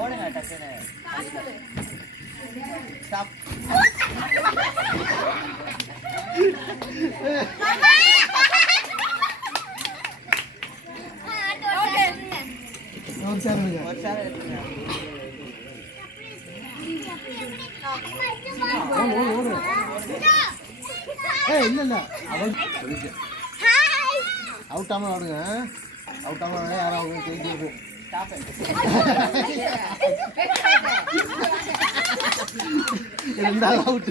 ஓடுங்க டக்குன்னு. ஸ்டாப். ஒரு சேர் எடுத்துங்க. இல்ல அவுட் ஆகாம ஆடுங்க. அவுட் ஆகாம யாரும் ஜெயிச்சு ரெண்டாவது அவுட்.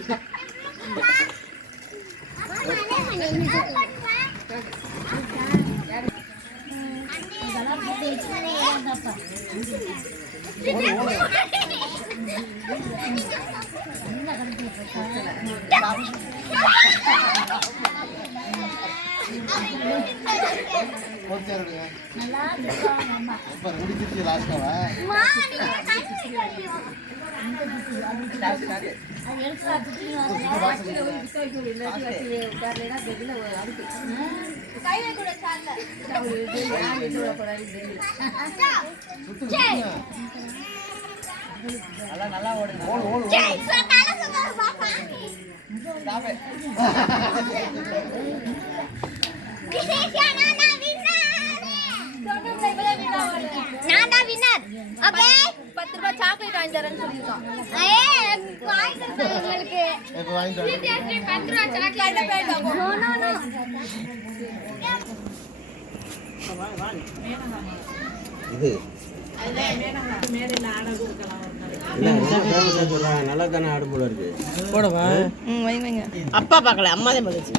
முடிச்சிருச்சு லாஸ்டாவா? நல்லா ஓடுங்க. நான் தான் வின்னர். ஓகே 10 ரூபாய் சாக்லேட் வாங்கி தரேன்னு சொல்லிருக்கான். வாங்கி கொடுத்தேன் உங்களுக்கு. இப்ப வாங்கிட்டு 10 ரூபாய் சாக்லேட் வேண்டாம். No no no. இது நல்லா தானே ஆடு போல இருக்கு. போடவா? வைங்க. அப்பா பார்க்கல, அம்மா தான் பார்த்துச்சு.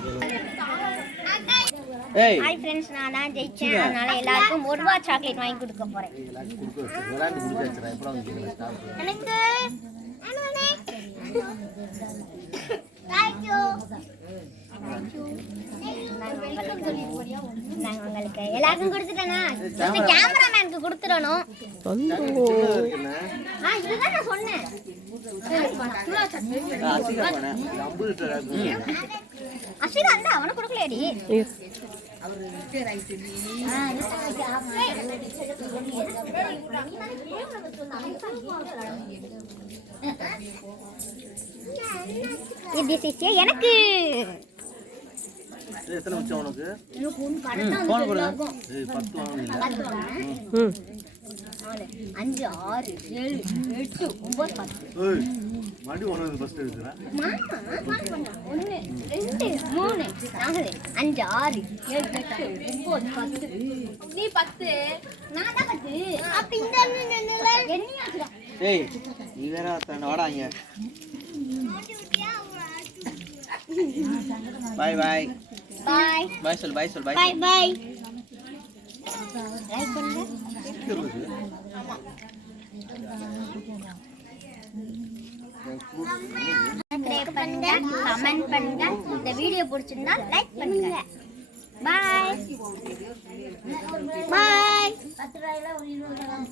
ஏய் ஹாய் फ्रेंड्स, நான் தான் ஜெயிச்சேன். அதனால எல்லாருக்கும் 1 ரூபாய் சாக்லேட் வாங்கி கொடுக்க போறேன். விளையாண்டு முடிச்சாச்சுடா. எப்படா வந்து எனக்கு थैंक यू. நான் உங்களுக்கு எல்லாருக்கும் கொடுத்துட்டேனா? இந்த கேமராமேனுக்கு கொடுத்துறணும். இதுதான் நான் சொன்னேன். அசிகா அந்த அவனுக்கு கொடுக்கலையடி. எனக்கு எத்தனை வச்சா உனக்கு? 10 வாங்கல. 5 6 7 8 9 10. ஏய் மடி ஒன்னு ஃபர்ஸ்ட் எடுக்கறா. 1 2 3 4 5 6 7 8 9 10. நீ 10. நான் தான் 10. அப்ப இந்த என்னல என்னையாச்சுடா. ஏய் நீ வேற தன வாடாங்க. Bye bye. பை பை சொல் பை சொல் பை. Bye bye. லைக் பண்ணுங்க. ஆமா. சப்ஸ்கிரைப் பண்ணுங்க, கமெண்ட் பண்ணுங்க. இந்த வீடியோ பிடிச்சிருந்தா லைக் பண்ணுங்க. By by. 10 ரூபாயில ஒரு 20 ரூபாய்